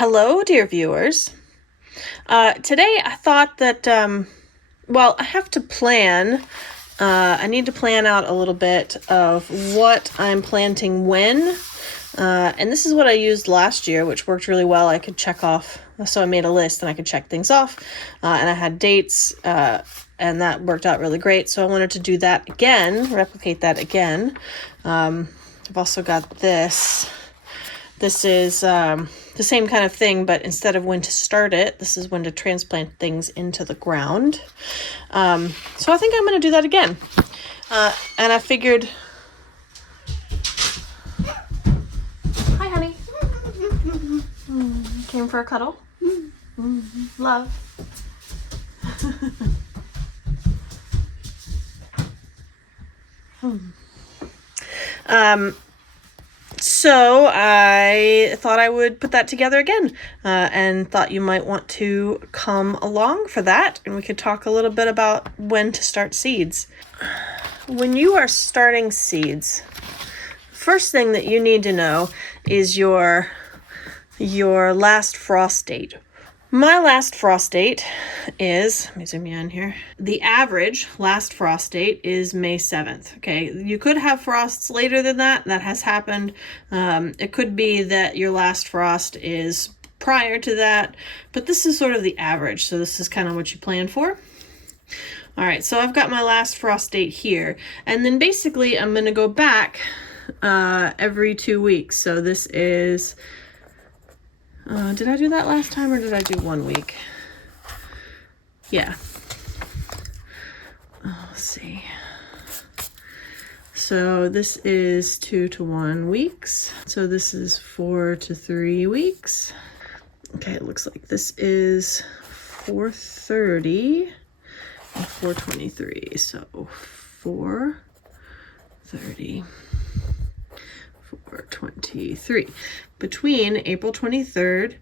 Hello, dear viewers. Today I thought that, well, I have to plan. I need to plan out a little bit of what I'm planting when. And this is what I used last year, which worked really well. I could check off. So I made a list and I could check things off. And I had dates, and that worked out really great. So I wanted to do that again, replicate that again. I've also got this. This is the same kind of thing, but instead of when to start it, this is when to transplant things into the ground. So I think I'm going to do that again. And I figured... Hi, honey. Came for a cuddle? Love. So I thought I would put that together again, and thought you might want to come along for that, and we could talk a little bit about when to start seeds. When you are starting seeds, first thing that you need to know is your last frost date. My last frost date is, let me zoom you in here. The average last frost date is May 7th. Okay, you could have frosts later than that. That has happened. It could be that your last frost is prior to that, but this is sort of the average. So this is kind of what you plan for. All right, so I've got my last frost date here. And then basically I'm gonna go back every 2 weeks. So this is, did I do that last time or did I do 1 week? Yeah. Let's see. So this is 2 to 1 weeks. So this is 4 to 3 weeks. Okay, it looks like this is 4:30 and 4:23. So 4:30. 4:23. Between April 23rd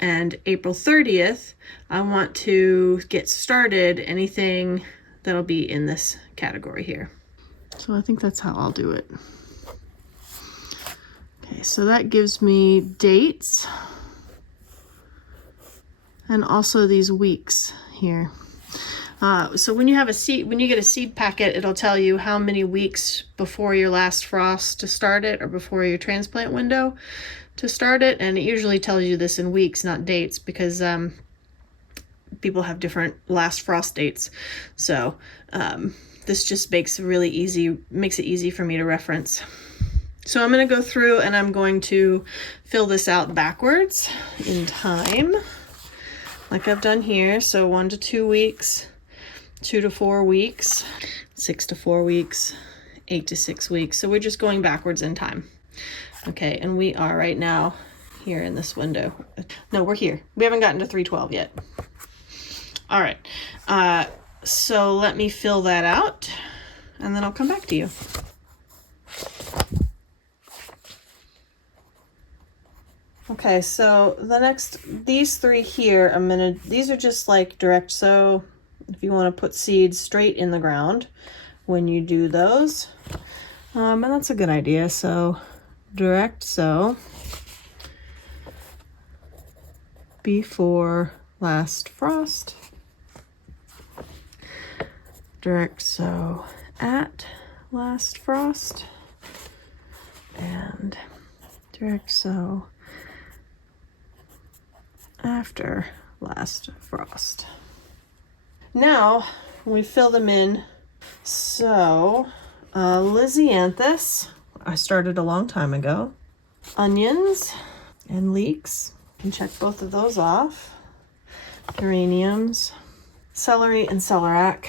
and April 30th, I want to get started anything that'll be in this category here. So I think that's how I'll do it. Okay, so that gives me dates and also these weeks here. So when you have a seed, when you get a seed packet, it'll tell you how many weeks before your last frost to start it or before your transplant window to start it. And it usually tells you this in weeks, not dates, because people have different last frost dates. So this just makes it easy for me to reference. So I'm going to go through and I'm going to fill this out backwards in time, like I've done here. So 1 to 2 weeks. 2 to 4 weeks, 6 to 4 weeks, 8 to 6 weeks. So we're just going backwards in time. Okay, and we are right now here in this window. No, we're here. We haven't gotten to 312 yet. All right, so let me fill that out and then I'll come back to you. Okay, so these 3 here, these are just like direct sow. If you want to put seeds straight in the ground when you do those. And that's a good idea. So direct sow before last frost. Direct sow at last frost. And direct sow after last frost. Now we fill them in. So Lisianthus, I started a long time ago. Onions and leeks, you can check both of those off. Geraniums, celery and celeriac.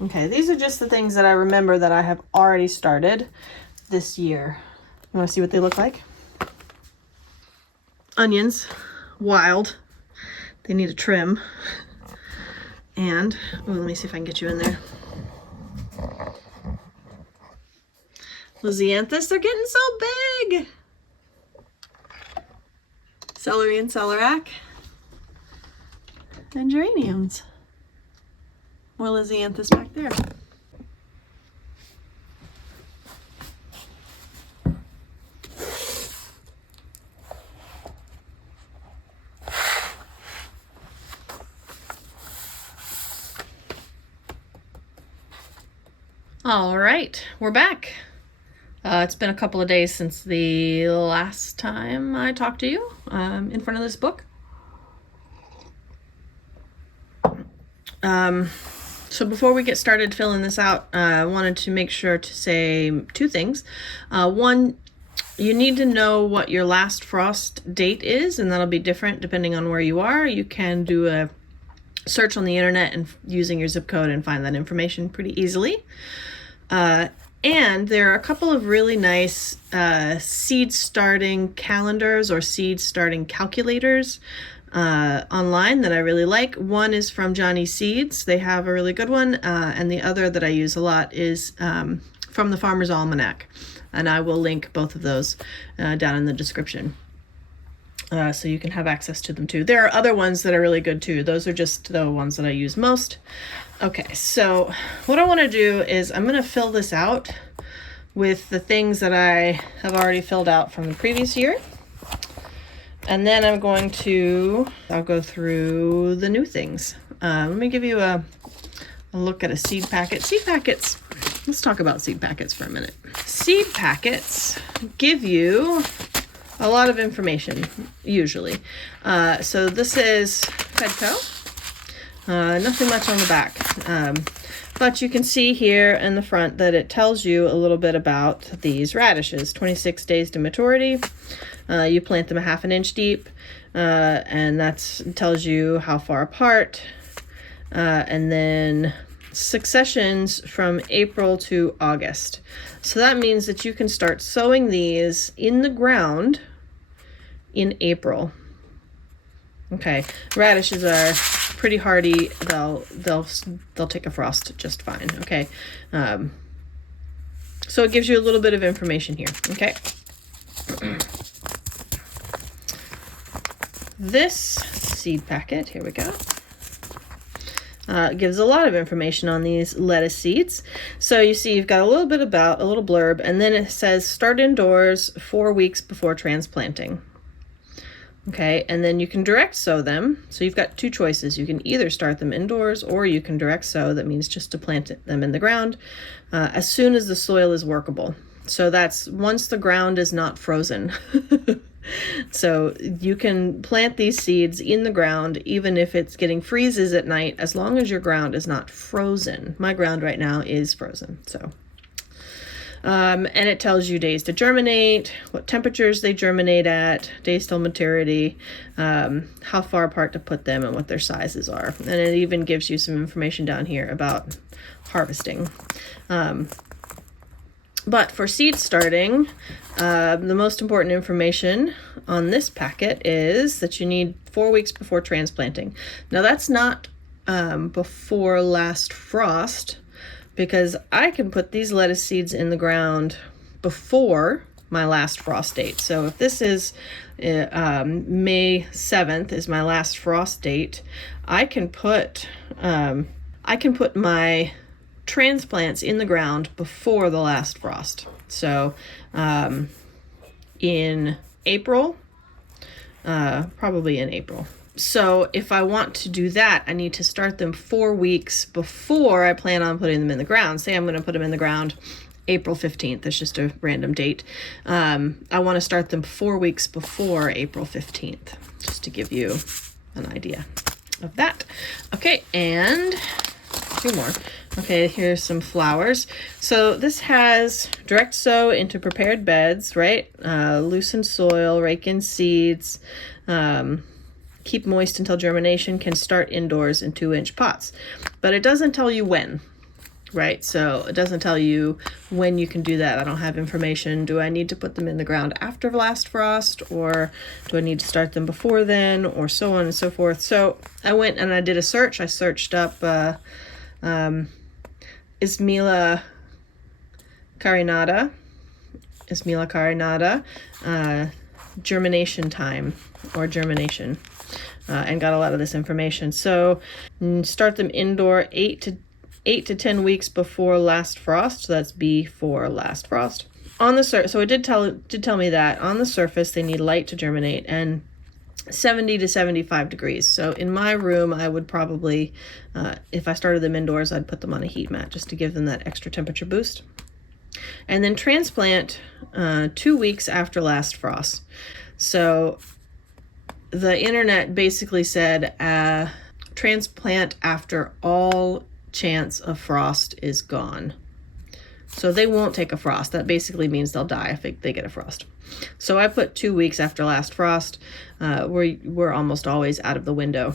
Okay, these are just the things that I remember that I have already started this year. You want to see what they look like? Onions, wild. They need a trim. And, let me see if I can get you in there. Lisianthus, they're getting so big. Celery and celeriac. And geraniums. More Lisianthus back there. All right, we're back. It's been a couple of days since the last time I talked to you in front of this book. So before we get started filling this out, I wanted to make sure to say two things. One, you need to know what your last frost date is, and that'll be different depending on where you are. You can do a search on the internet and using your zip code and find that information pretty easily. And there are a couple of really nice seed starting calendars or seed starting calculators online that I really like. One is from Johnny Seeds. They have a really good one. And the other that I use a lot is from the Farmer's Almanac. And I will link both of those down in the description. So you can have access to them too. There are other ones that are really good too. Those are just the ones that I use most. Okay, so what I want to do is I'm going to fill this out with the things that I have already filled out from the previous year. And then I'll go through the new things. Let me give you a look at a seed packet. Seed packets, let's talk about seed packets for a minute. Seed packets give you a lot of information, usually. So this is Fedco. Nothing much on the back. But you can see here in the front that it tells you a little bit about these radishes. 26 days to maturity. You plant them a ½ inch deep. And that tells you how far apart. And then successions from April to August. So that means that you can start sowing these in the ground in April. Okay, radishes are pretty hardy. They'll take a frost just fine. Okay, so it gives you a little bit of information here. Okay, this seed packet, here we go. Gives a lot of information on these lettuce seeds. So you see you've got a little blurb, and then it says start indoors 4 weeks before transplanting. Okay, and then you can direct sow them. So you've got two choices. You can either start them indoors or you can direct sow. That means just to plant them in the ground as soon as the soil is workable. So that's once the ground is not frozen. So you can plant these seeds in the ground even if it's getting freezes at night, as long as your ground is not frozen. My ground right now is frozen, so. And it tells you days to germinate, what temperatures they germinate at, days till maturity, how far apart to put them, and what their sizes are. And it even gives you some information down here about harvesting. But for seed starting, the most important information on this packet is that you need 4 weeks before transplanting. Now that's not before last frost, because I can put these lettuce seeds in the ground before my last frost date. So if this is May 7th is my last frost date, I can put my transplants in the ground before the last frost. So in April, probably in April. So if I want to do that, I need to start them 4 weeks before I plan on putting them in the ground. Say I'm going to put them in the ground April 15th. It's just a random date. I want to start them 4 weeks before April 15th, just to give you an idea of that. Okay, and 2 more. Okay, here's some flowers. So this has direct sow into prepared beds, right? Loosen soil, rake in seeds, keep moist until germination, can start indoors in 2-inch pots. But it doesn't tell you when, right? So it doesn't tell you when you can do that. I don't have information. Do I need to put them in the ground after last frost, or do I need to start them before then, or so on and so forth? So I went and I did a search. I searched up Ismila carinata, germination time or germination, and got a lot of this information. So start them indoor 8 to 10 weeks before last frost. So that's before last frost. On the so it did tell me that on the surface they need light to germinate, and 70 to 75 degrees. So in my room, I would probably, if I started them indoors, I'd put them on a heat mat just to give them that extra temperature boost. And then transplant 2 weeks after last frost. So the internet basically said transplant after all chance of frost is gone. So they won't take a frost. That basically means they'll die if they get a frost. So I put 2 weeks after last frost. We're almost always out of the window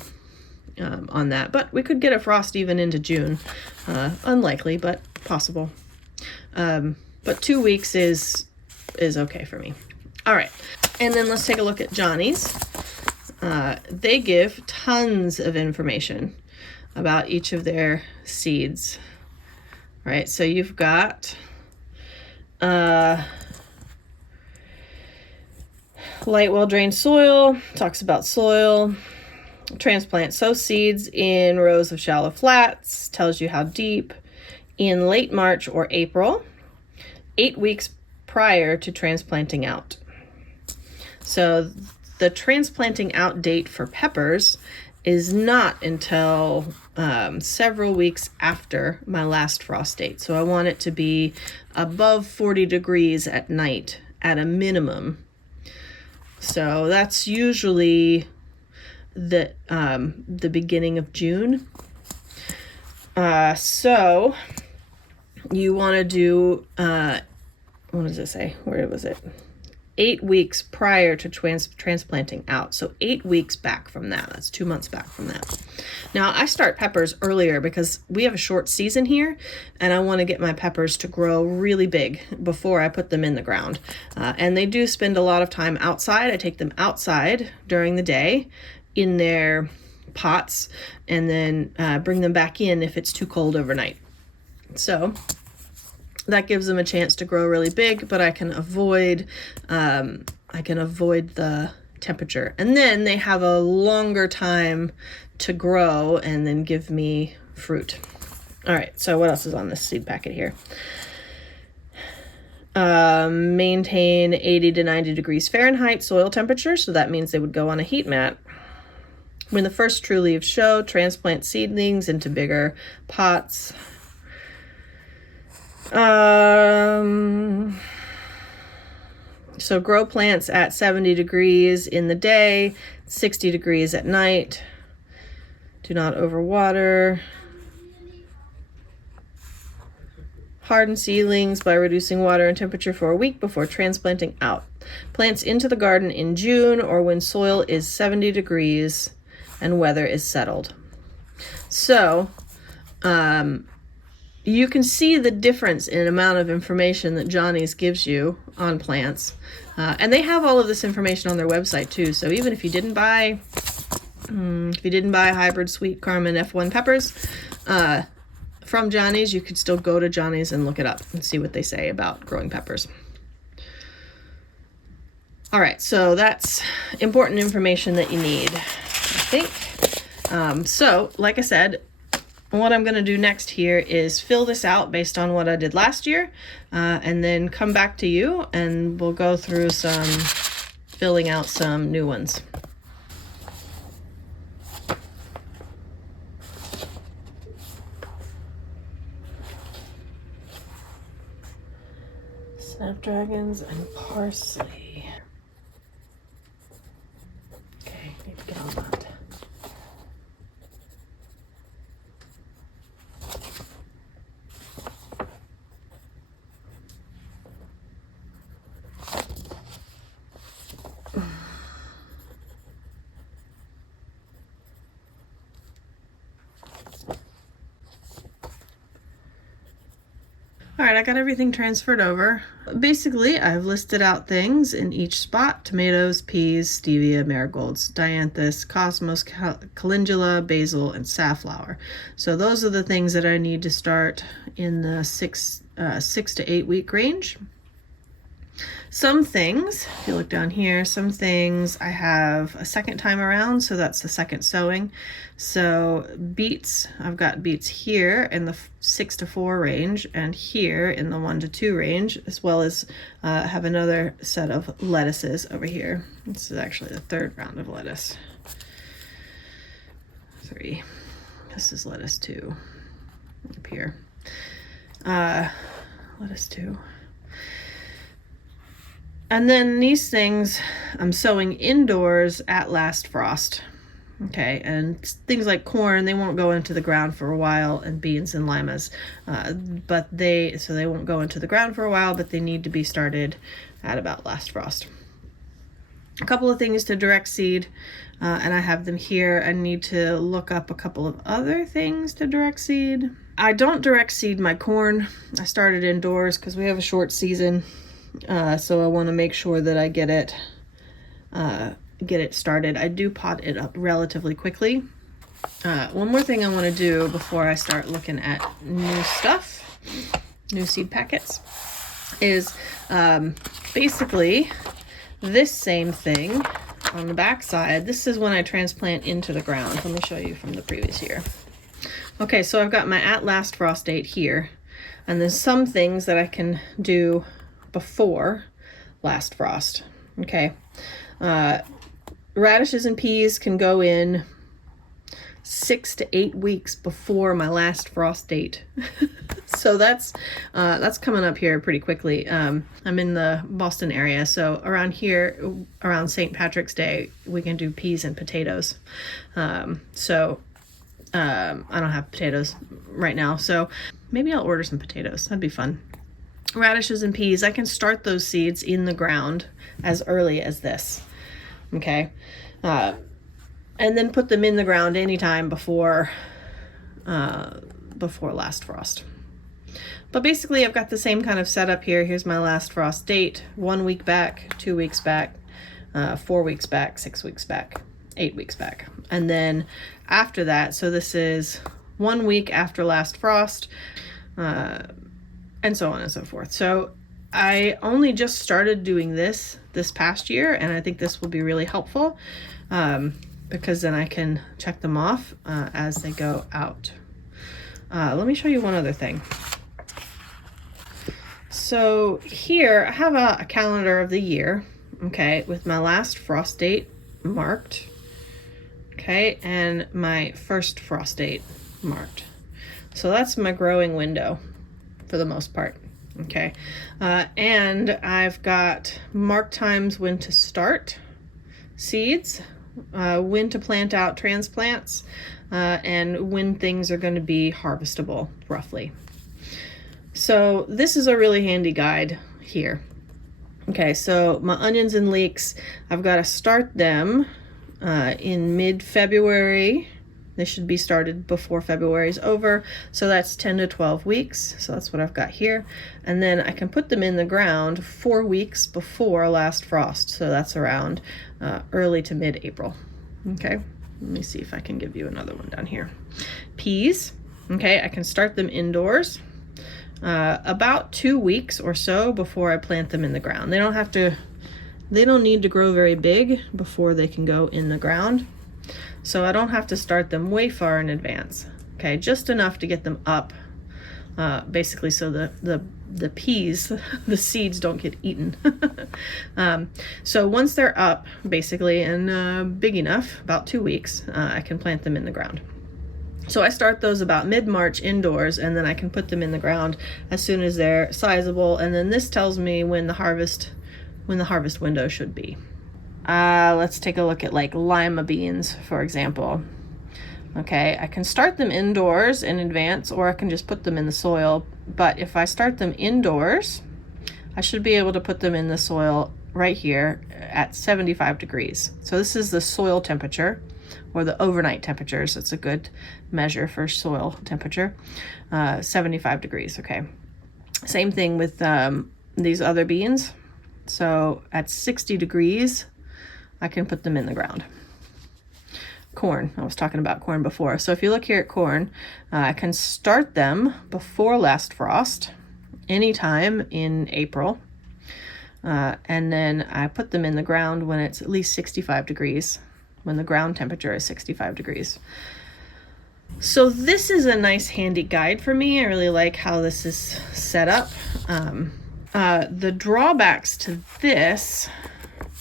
on that. But we could get a frost even into June. Unlikely, but possible. But 2 weeks is okay for me. All right. And then let's take a look at Johnny's. They give tons of information about each of their seeds. All right, so you've got light, well-drained soil, talks about soil. Transplant, sow seeds in rows of shallow flats, tells you how deep, in late March or April, 8 weeks prior to transplanting out. So the transplanting out date for peppers is not until several weeks after my last frost date. So I want it to be above 40 degrees at night at a minimum. So that's usually the beginning of June. So you want to do, what does it say? Where was it? 8 weeks prior to transplanting out. So 8 weeks back from that. That's 2 months back from that. Now I start peppers earlier because we have a short season here and I want to get my peppers to grow really big before I put them in the ground. And they do spend a lot of time outside. I take them outside during the day in their pots and then bring them back in if it's too cold overnight. So that gives them a chance to grow really big, but I can avoid the temperature. And then they have a longer time to grow and then give me fruit. All right, so what else is on this seed packet here? Maintain 80 to 90 degrees Fahrenheit soil temperature, so that means they would go on a heat mat. When the first true leaves show, transplant seedlings into bigger pots. So grow plants at 70 degrees in the day, 60 degrees at night. Do not overwater. Harden seedlings by reducing water and temperature for a week before transplanting out. Plants into the garden in June or when soil is 70 degrees and weather is settled. So, you can see the difference in amount of information that Johnny's gives you on plants. And they have all of this information on their website too. So even if you didn't buy hybrid sweet Carmen F1 peppers from Johnny's, you could still go to Johnny's and look it up and see what they say about growing peppers. All right, so that's important information that you need, I think. So like I said, what I'm going to do next here is fill this out based on what I did last year, and then come back to you and we'll go through filling out some new ones. Snapdragons and parsley. Okay, need to get on that. All right, I got everything transferred over. Basically, I've listed out things in each spot: tomatoes, peas, stevia, marigolds, dianthus, cosmos, calendula, basil, and safflower. So those are the things that I need to start in the 6 to 8 week range. Some things, if you look down here, some things I have a second time around, so that's the second sowing. So beets, I've got beets here in the 6 to 4 range and here in the 1 to 2 range, as well as have another set of lettuces over here. This is actually the third round of lettuce. 3. This is lettuce 2 up here. Lettuce 2. And then these things I'm sowing indoors at last frost. Okay, and things like corn, they won't go into the ground for a while, and beans and limas, but they won't go into the ground for a while, but they need to be started at about last frost. A couple of things to direct seed, and I have them here. I need to look up a couple of other things to direct seed. I don't direct seed my corn. I started indoors because we have a short season. So I want to make sure that I get it started. I do pot it up relatively quickly. One more thing I want to do before I start looking at new stuff, new seed packets, is basically this same thing on the back side. This is when I transplant into the ground. Let me show you from the previous year. Okay, so I've got my at last frost date here, and there's some things that I can do before last frost. Okay, radishes and peas can go in 6 to 8 weeks before my last frost date. So that's coming up here pretty quickly. I'm in the Boston area, so around here, around St. Patrick's Day, we can do peas and potatoes. I don't have potatoes right now, so maybe I'll order some potatoes. That'd be fun. Radishes and peas, I can start those seeds in the ground as early as this. Okay, and then put them in the ground anytime before last frost. But basically I've got the same kind of setup here. Here's my last frost date: 1 week back, 2 weeks back, 4 weeks back, 6 weeks back, 8 weeks back. And then after that, so this is 1 week after last frost, and so on and so forth. So I only just started doing this past year, and I think this will be really helpful, because then I can check them off as they go out. Let me show you one other thing. So here I have a calendar of the year, okay, with my last frost date marked, okay, and my first frost date marked. So that's my growing window for the most part. Okay, and I've got marked times when to start seeds, when to plant out transplants, and when things are going to be harvestable, roughly. So this is a really handy guide here. Okay, so my onions and leeks, I've got to start them in mid-February. They should be started before February is over. So that's 10 to 12 weeks. So that's what I've got here. And then I can put them in the ground 4 weeks before last frost. So that's around early to mid-April. Okay, let me see if I can give you another one down here. Peas, okay, I can start them indoors about 2 weeks or so before I plant them in the ground. They don't need to grow very big before they can go in the ground. So I don't have to start them way far in advance. Okay, just enough to get them up, basically so the peas, the seeds don't get eaten. So once they're up, basically, and big enough, about 2 weeks, I can plant them in the ground. So I start those about mid-March indoors, and then I can put them in the ground as soon as they're sizable, and then this tells me when the harvest window should be. Let's take a look at like lima beans, for example. Okay, I can start them indoors in advance, or I can just put them in the soil. But if I start them indoors, I should be able to put them in the soil right here at 75 degrees. So this is the soil temperature, or the overnight temperature, so it's a good measure for soil temperature. 75 degrees, okay. Same thing with these other beans. So at 60 degrees, I can put them in the ground. Corn, I was talking about corn before. So if you look here at corn, I can start them before last frost, anytime in April. And then I put them in the ground when it's at least 65 degrees, when the ground temperature is 65 degrees. So this is a nice handy guide for me. I really like how this is set up. The drawbacks to this,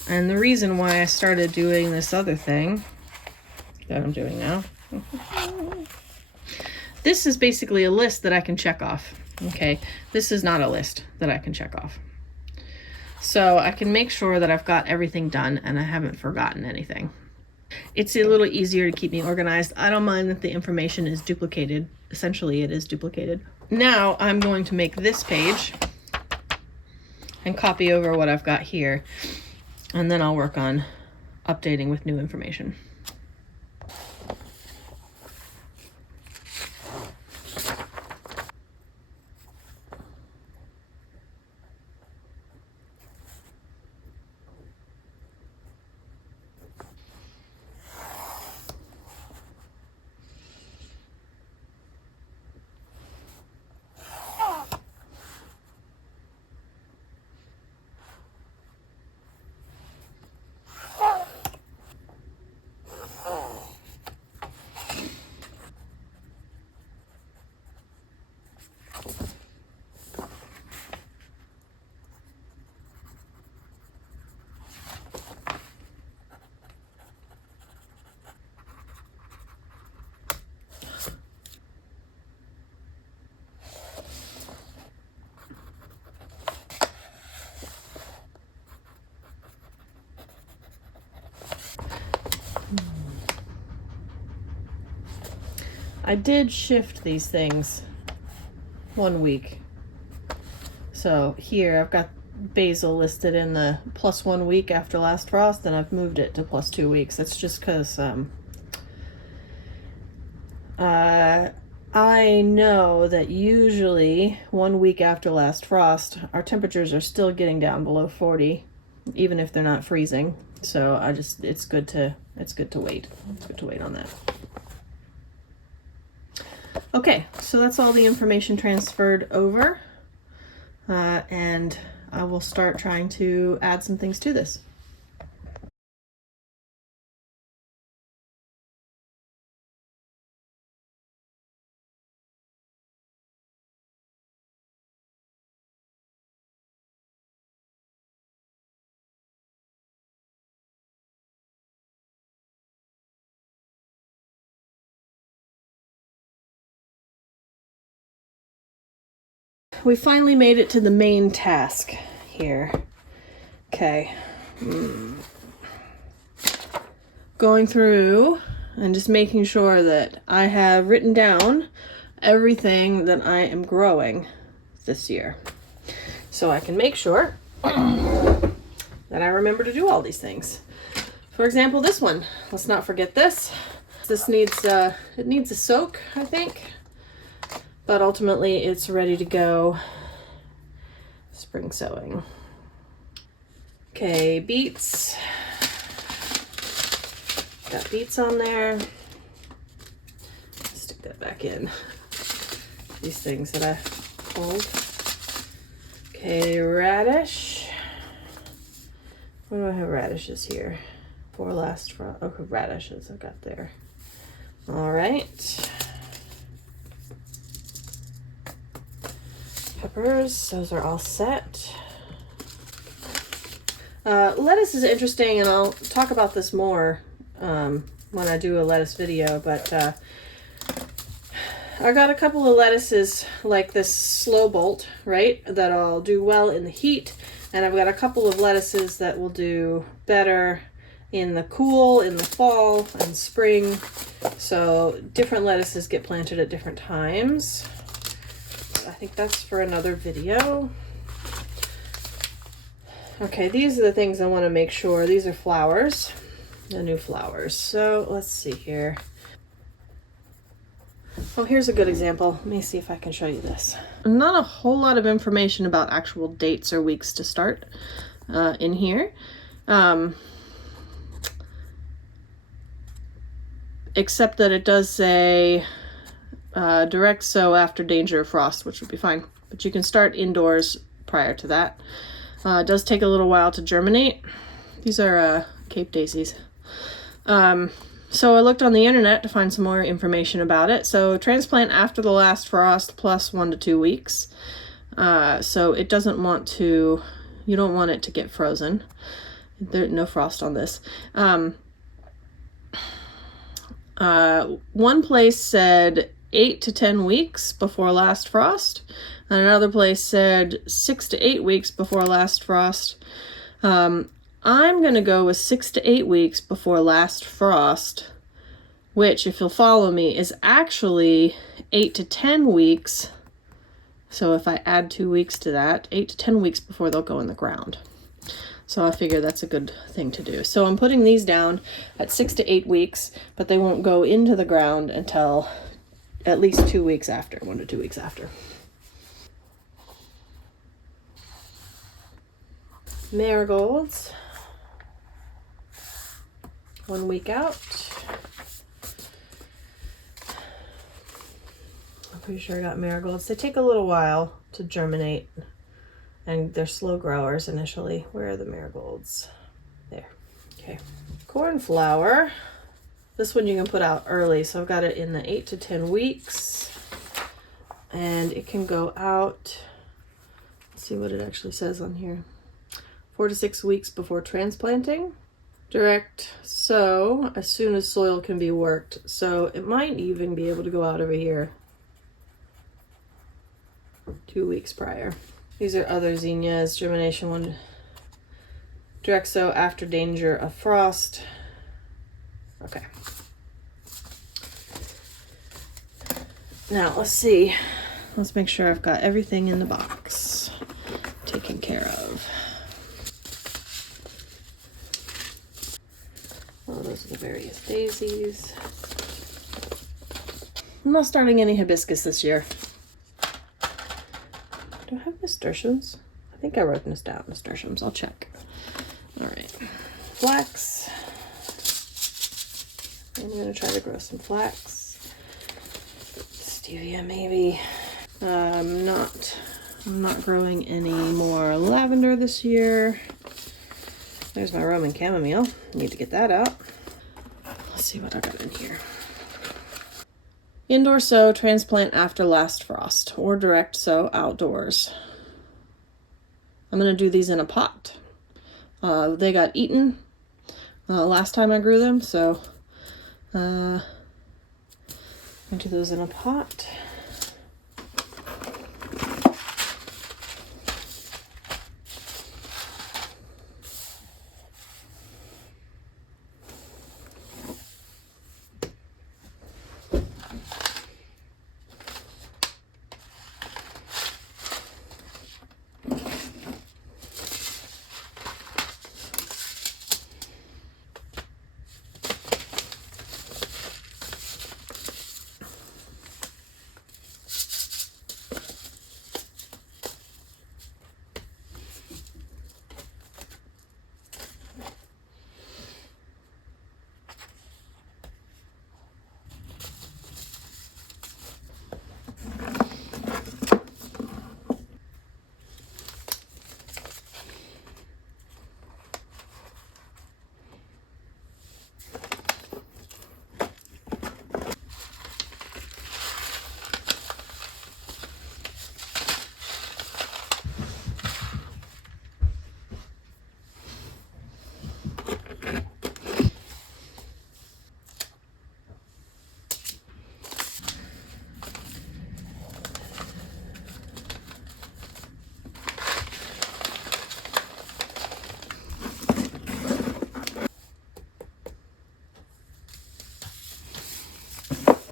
and the reason why I started doing this other thing that I'm doing now, this is basically a list that I can check off. Okay, this is not a list that I can check off. So I can make sure that I've got everything done and I haven't forgotten anything. It's a little easier to keep me organized. I don't mind that the information is duplicated. Essentially, it is duplicated. Now I'm going to make this page and copy over what I've got here, and then I'll work on updating with new information. I did shift these things 1 week. So here I've got basil listed in the +1 week after last frost, and I've moved it to +2 weeks. That's just because I know that usually 1 week after last frost, our temperatures are still getting down below 40, even if they're not freezing. So it's good to wait. It's good to wait on that. Okay, so that's all the information transferred over, and I will start trying to add some things to this. We finally made it to the main task here. Okay. Going through and just making sure that I have written down everything that I am growing this year, so I can make sure that I remember to do all these things. For example, this one. Let's not forget this. This needs it needs a soak, I think. But ultimately it's ready to go spring sowing. Okay, beets. Got beets on there. Stick that back in. These things that I pulled. Okay, radish. Where do I have radishes here? For last frost. Okay, radishes I've got there. All right. Peppers, those are all set. Lettuce is interesting, and I'll talk about this more when I do a lettuce video, but I got a couple of lettuces like this slow bolt, right, that'll do well in the heat, and I've got a couple of lettuces that will do better in the cool, in the fall and spring. So different lettuces get planted at different times. I think that's for another video. Okay, these are the things I want to make sure. These are flowers, the new flowers. So let's see here. Oh, here's a good example. Let me see if I can show you this. Not a whole lot of information about actual dates or weeks to start in here. Except that it does say direct sow after danger of frost, which would be fine. But you can start indoors prior to that. It does take a little while to germinate. These are Cape daisies. So I looked on the internet to find some more information about it. So transplant after the last frost plus 1 to 2 weeks. So it doesn't want to, you don't want it to get frozen. There's no frost on this. One place said 8 to 10 weeks before last frost, and another place said 6 to 8 weeks before last frost. I'm gonna go with 6 to 8 weeks before last frost, which, if you'll follow me, is actually 8 to 10 weeks. So if I add 2 weeks to that, 8 to 10 weeks before they'll go in the ground. So I figure that's a good thing to do. So I'm putting these down at 6 to 8 weeks, but they won't go into the ground until at least 2 weeks after, 1 to 2 weeks after. Marigolds. 1 week out. I'm pretty sure I got marigolds. They take a little while to germinate, and they're slow growers initially. Where are the marigolds? There. Okay. Cornflower. This one you can put out early, so I've got it in the 8 to 10 weeks, and it can go out, let's see what it actually says on here, 4 to 6 weeks before transplanting. Direct sow as soon as soil can be worked, so it might even be able to go out over here 2 weeks prior. These are other zinnias. Germination one. Direct sow after danger of frost. Okay. Now let's see. Let's make sure I've got everything in the box taken care of. Oh, those are the various daisies. I'm not starting any hibiscus this year. Do I have nasturtiums? I think I wrote this down, nasturtiums. I'll check. All right. Flax. I'm going to try to grow some flax. Stevia, maybe. I'm not growing any more lavender this year. There's my Roman chamomile. Need to get that out. Let's see what I got in here. Indoor sow, transplant after last frost, or direct sow outdoors. I'm going to do these in a pot. They got eaten last time I grew them, so I'll do those in a pot.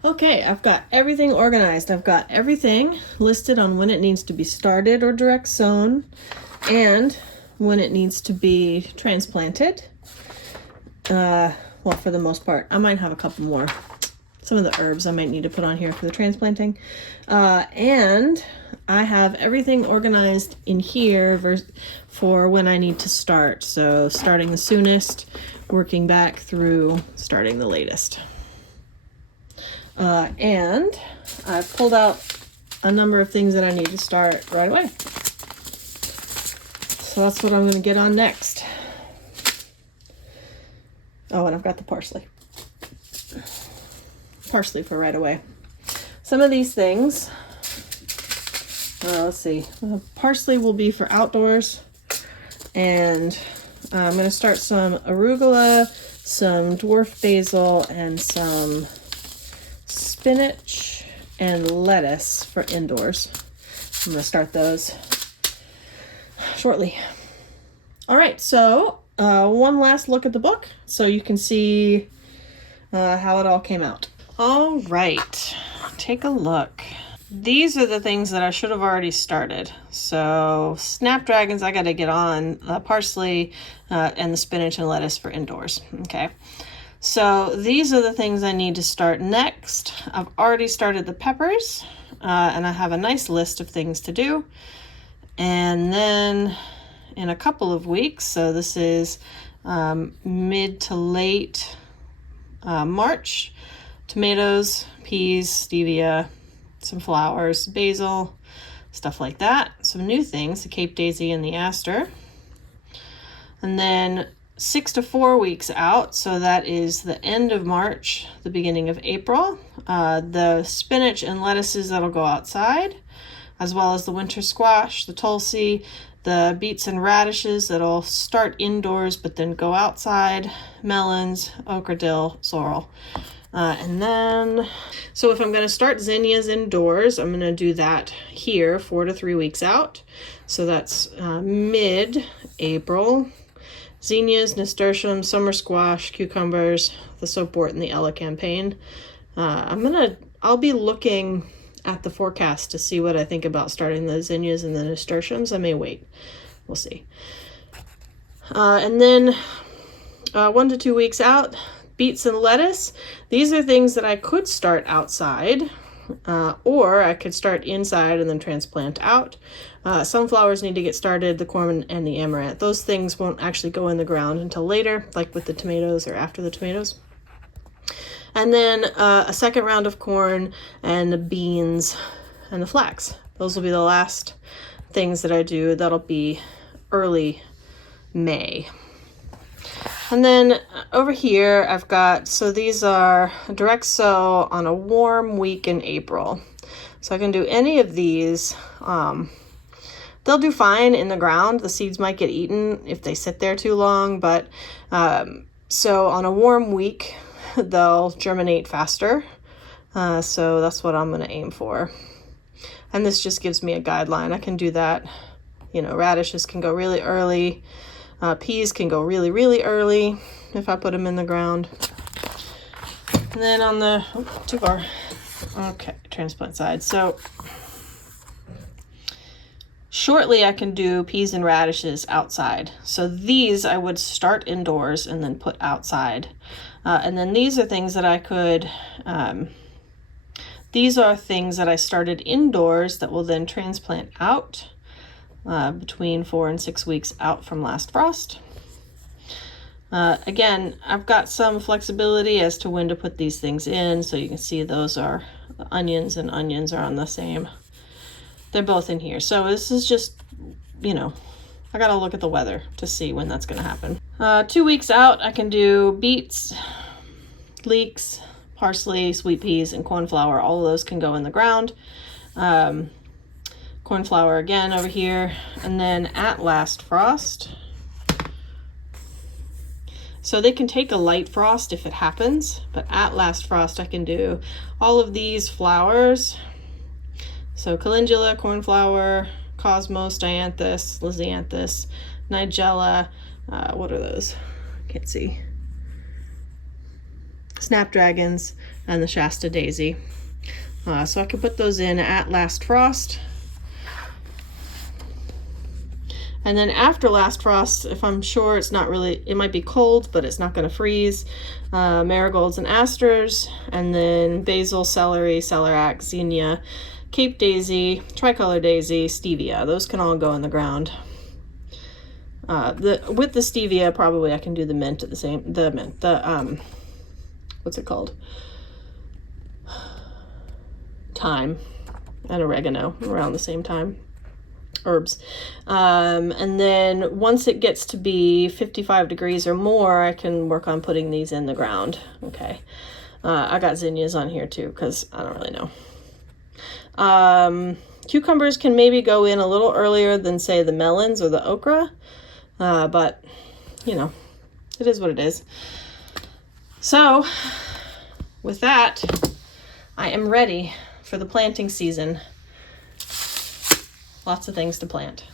Okay, I've got everything organized. I've got everything listed on when it needs to be started or direct sown and when it needs to be transplanted. Well, for the most part. I might have a couple more. Some of the herbs I might need to put on here for the transplanting. And I have everything organized in here for when I need to start. So starting the soonest, working back through starting the latest. And I've pulled out a number of things that I need to start right away. So that's what I'm going to get on next. Oh, and I've got the parsley. Parsley for right away. Some of these things, let's see, parsley will be for outdoors, and I'm going to start some arugula, some dwarf basil, and some spinach and lettuce for indoors. I'm going to start those shortly. All right, so one last look at the book so you can see how it all came out. All right, take a look. These are the things that I should have already started. So snapdragons, I got to get on parsley and the spinach and lettuce for indoors. Okay, so these are the things I need to start next. I've already started the peppers, and I have a nice list of things to do. And then in a couple of weeks, so this is mid to late March, tomatoes, peas, stevia, some flowers, basil, stuff like that. Some new things, the Cape Daisy and the aster. And then 6 to 4 weeks out, so that is the end of March, the beginning of April, the spinach and lettuces that'll go outside, as well as the winter squash, the tulsi, the beets and radishes that'll start indoors but then go outside, melons, okra, dill, sorrel. And then, so if I'm going to start zinnias indoors, I'm going to do that here 4 to 3 weeks out. So that's mid-April. Zinnias, nasturtiums, summer squash, cucumbers, the soapwort, and the Ella campaign. I'll be looking at the forecast to see what I think about starting the zinnias and the nasturtiums. I may wait. We'll see. And then 1 to 2 weeks out, beets and lettuce. These are things that I could start outside, or I could start inside and then transplant out. Sunflowers need to get started, the corn and the amaranth. Those things won't actually go in the ground until later, like with the tomatoes or after the tomatoes. And then a second round of corn and the beans and the flax. Those will be the last things that I do. That'll be early May. And then over here, I've got, so these are direct sow on a warm week in April. So I can do any of these. They'll do fine in the ground. The seeds might get eaten if they sit there too long, but so on a warm week, they'll germinate faster. So that's what I'm going to aim for. And this just gives me a guideline. I can do that. You know, radishes can go really early. Peas can go really, really early if I put them in the ground. And then on the, too far. Okay, transplant side. So shortly I can do peas and radishes outside. So these I would start indoors and then put outside. And then these are things that I could, these are things that I started indoors that will then transplant out. Between 4 and 6 weeks out from last frost. Again, I've got some flexibility as to when to put these things in, so you can see those are the onions, and onions are on the same. They're both in here. So this is just, you know, I gotta look at the weather to see when that's gonna happen. 2 weeks out, I can do beets, leeks, parsley, sweet peas, and cornflower. All of those can go in the ground. Cornflower again over here, and then at last frost. So they can take a light frost if it happens, but at last frost I can do all of these flowers. So calendula, cornflower, cosmos, dianthus, lisianthus, nigella, what are those? Can't see. Snapdragons, and the Shasta daisy. So I can put those in at last frost. And then after last frost, if I'm sure it's not really, it might be cold, but it's not going to freeze, marigolds and asters, and then basil, celery, celeriac, zinnia, Cape Daisy, tricolor daisy, stevia. Those can all go in the ground. With the stevia, probably I can do the mint at the same, what's it called? Thyme and oregano around the same time. herbs. And then once it gets to be 55 degrees or more, I can work on putting these in the ground. Okay. I got zinnias on here too, because I don't really know. Cucumbers can maybe go in a little earlier than, say, the melons or the okra. But, you know, it is what it is. So, with that, I am ready for the planting season. Lots of things to plant.